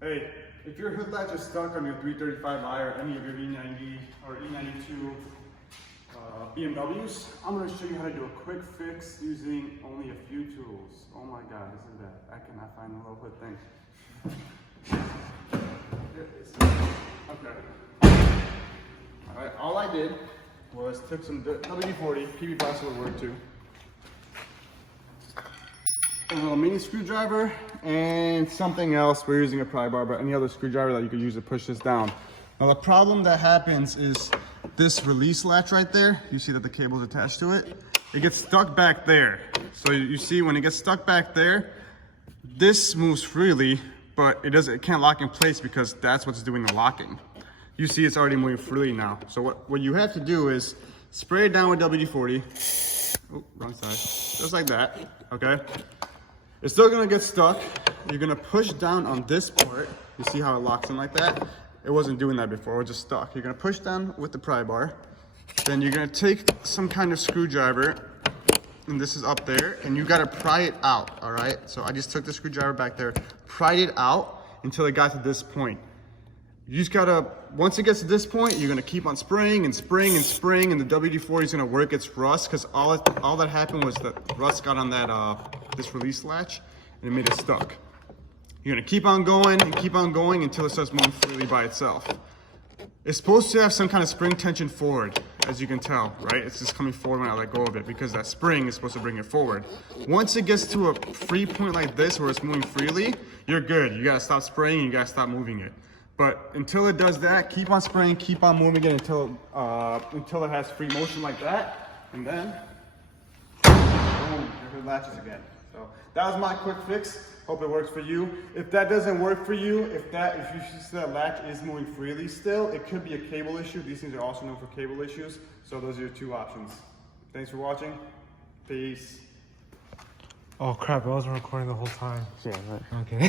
Hey, if your hood latch is stuck on your 335i or any of your E90 or E92 BMWs, I'm going to show you how to do a quick fix using only a few tools. Oh my god, this is bad. I cannot find the little hood thing. There it is. Okay. Alright, all I did was took some WD-40, PB Box would work too. A little mini screwdriver and something else. We're using a pry bar, but any other screwdriver that you could use to push this down. Now the problem that happens is this release latch right there. You see that the cable is attached to it. It gets stuck back there. So you see when it gets stuck back there, this moves freely, but it can't lock in place because that's what's doing the locking. You see it's already moving freely now. So what you have to do is spray it down with WD-40. Oh, wrong side. Just like that, okay? It's still gonna get stuck. You're gonna push down on this part. You see how it locks in like that? It wasn't doing that before, it was just stuck. You're gonna push down with the pry bar. Then you're gonna take some kind of screwdriver, and this is up there, and you gotta pry it out, all right? So I just took the screwdriver back there, pried it out until it got to this point. You just gotta, once it gets to this point, you're gonna keep on spraying and spraying and spraying, and the WD-40 is gonna work its rust, because all that happened was that rust got on that this release latch, and it made it stuck. You're gonna keep on going and keep on going until it starts moving freely by itself. It's supposed to have some kind of spring tension forward, as you can tell, right? It's just coming forward when I let go of it, because that spring is supposed to bring it forward. Once it gets to a free point like this, where it's moving freely, you're good. You gotta stop spraying, you gotta stop moving it. But until it does that, keep on spraying, keep on moving it until it has free motion like that, and then boom, your hood latches again. So that was my quick fix. Hope it works for you. If that doesn't work for you, if you see that latch is moving freely still, it could be a cable issue. These things are also known for cable issues. So those are your two options. Thanks for watching. Peace. Oh crap, I wasn't recording the whole time. Yeah, right. Okay.